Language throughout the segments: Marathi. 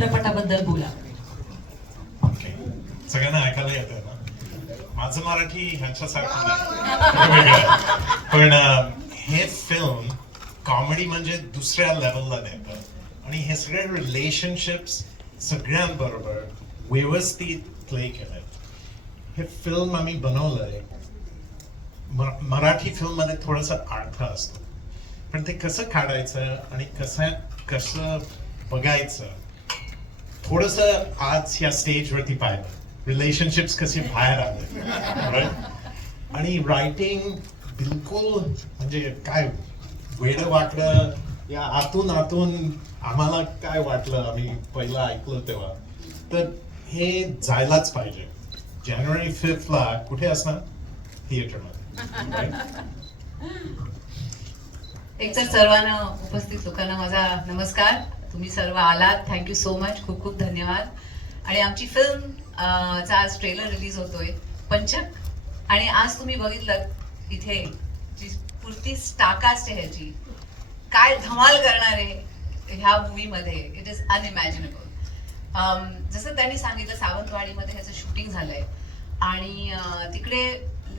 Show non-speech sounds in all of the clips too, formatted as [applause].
चित्रपटाबद्दल बोला. ओके सगळ्यांना ऐकायला येतंय ना? माझं मराठी ह्यांच्यासारखं नाही. [laughs] पण हे फिल्म कॉमेडी म्हणजे दुसऱ्या लेवलला नेतं. आणि हे सगळे रिलेशनशिप्स सगळ्यांबरोबर व्यवस्थित प्ले केलंय. हे फिल्म आम्ही बनवलंय. मराठी फिल्ममध्ये थोडस अर्थ असतो. पण ते कसं काढायचं आणि कसं कसं बघायचं थोडस आज या स्टेजवरती पाहिलं रिलेशनशिप्स कसे बाहेर आले. आणि रायटिंग बिलकुल म्हणजे काय वेड वाटलं. या आतून आतून आम्हाला काय वाटलं आम्ही पहिलं ऐकलं तेव्हा. तर हे जायलाच पाहिजे. जानेवारी फिफ्थला कुठे असणार? थिएटरमध्ये एकतर सर्वांना उपस्थित लोकांना माझा नमस्कार. तुम्ही सर्व आलात. थँक्यू सो मच खूप खूप धन्यवाद. आणि आमची फिल्म चा आज ट्रेलर रिलीज होतोय. पंचक. आणि आज तुम्ही बघितलं इथे जी पुरती स्टाकास्ट आहे ह्याची काय धमाल करणार आहे ह्या मूवीमध्ये इट इज अनइमॅजिनेबल जसं त्यांनी सांगितलं सावंतवाडीमध्ये ह्याचं शूटिंग झालंय. आणि तिकडे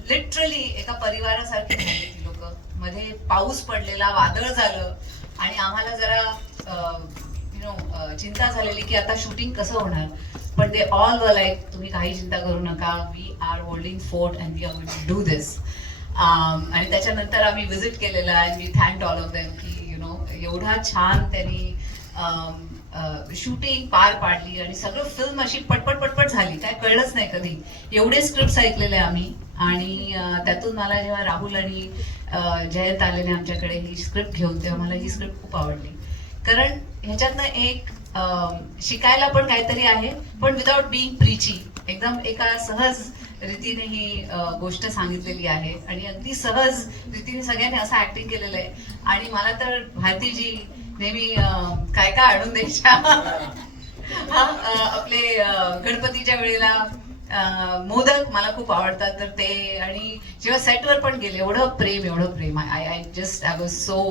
लिटरली एका परिवारासारखी झाली ती लोक. मध्ये पाऊस पडलेला वादळ झालं. आणि आम्हाला जरा चिंता झालेली की आता शूटिंग कसं होणार? पण दे ऑल वर लाईक तुम्ही काही चिंता करू नका. We are holding fort and we are to do this आणि त्याच्यानंतर आम्ही विजिट केलेलं आहे मी थँक ऑल ऑफ देम की यु नो एवढा छान त्यांनी um, uh, शूटिंग पार पाडली आणि सगळं फिल्म अशी पटपट पटपट झाली. काय कळलंच नाही कधी. एवढे स्क्रिप्ट ऐकलेले आम्ही. आणि uh, त्यातून मला जेव्हा राहुल आणि uh, जयंत आलेले आमच्याकडे ही स्क्रिप्ट घेऊन तेव्हा मला ही स्क्रिप्ट खूप आवडली. कारण ह्याच्यातनं एक शिकायला पण काहीतरी आहे. पण विदाउट बिईंग प्रीची एकदम एका सहज रीतीने ही गोष्ट सांगितलेली आहे. आणि अगदी सहज रीतीने सगळ्यांनी असं ऍक्टिंग केलेलं आहे. आणि मला तर भारतीजी नेहमी काय काय आणून द्यायच्या. [laughs] हा आपले गणपतीच्या वेळेला मोदक मला खूप आवडतात. तर ते आणि जेव्हा सेटवर पण गेले एवढं प्रेम एवढं प्रेम. I I just I was so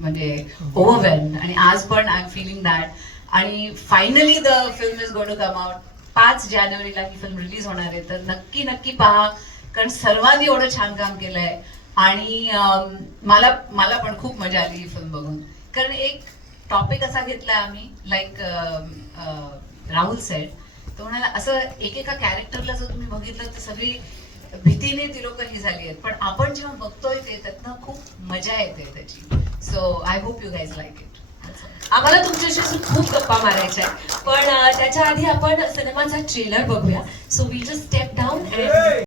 म्हणजे ओव्हरवेल्ड आणि आज पण आय एम फिलिंग दॅट आणि फायनली द फिल्म इज गोड टू कम आउट पाच जानेवारीला ही फिल्म रिलीज होणार आहे. तर नक्की नक्की पहा. कारण सर्वांनी एवढं छान काम केलंय. आणि मला मला पण खूप मजा आली ही फिल्म बघून. कारण एक टॉपिक असा घेतलाय आम्ही लाईक राहुल सेट तो म्हणाला असं एकेका कॅरेक्टरला जर तुम्ही बघितलं तर सगळी भीतीने ती लोक ही झाली आहेत. पण आपण जेव्हा बघतोय ते त्यातनं खूप मजा येते त्याची. So I hope you guys like it आम्हाला तुमच्याशी असून खूप गप्पा मारायच्या आहेत. पण त्याच्या आधी आपण सिनेमाचा ट्रेलर बघूया. So we just step down